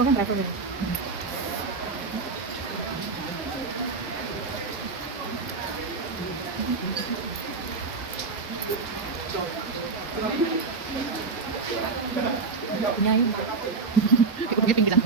Abang kan driver. Punya yun. Ikut giping kita.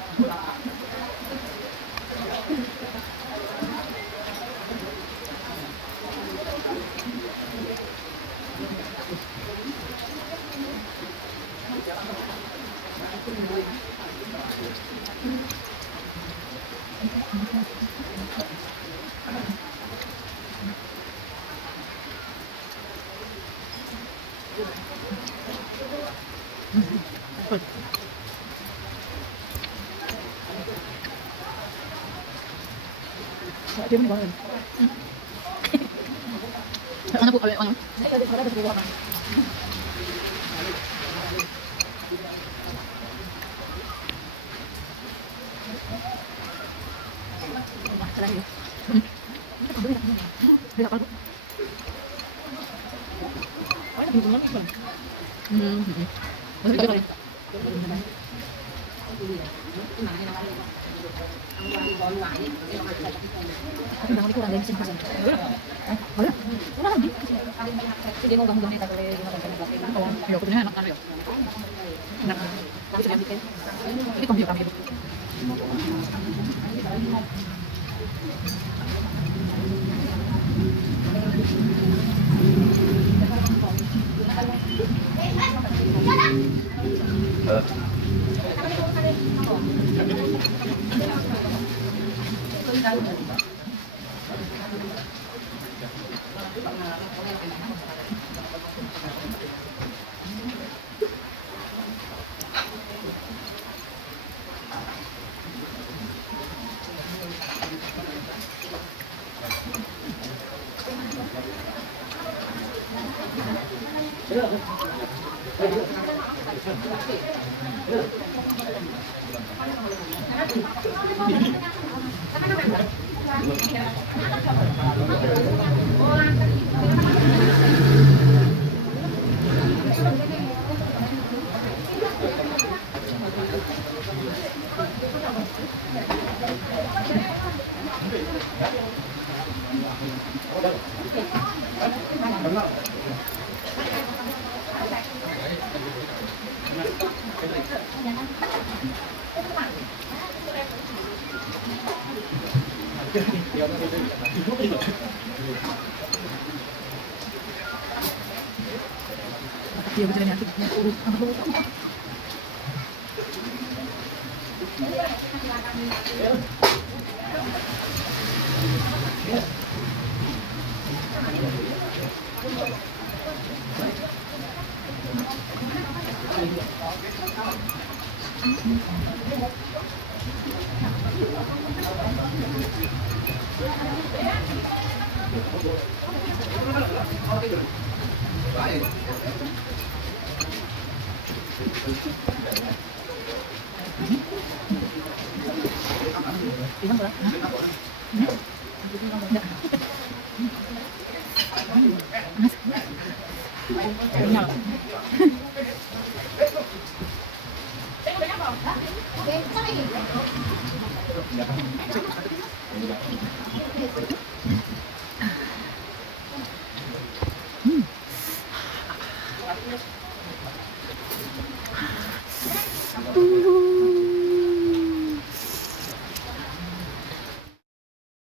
Dia ni bangun. Ano po kami ano? Tapi jangan kurang dari sini pasang. Boleh? Mana lagi? Jadi mau ganggu kita boleh gimana? Oh, iya, punya enak kan ya. Enak. Tapi sudah bikin. Ini kombi kami. Dia berjalan yang urut.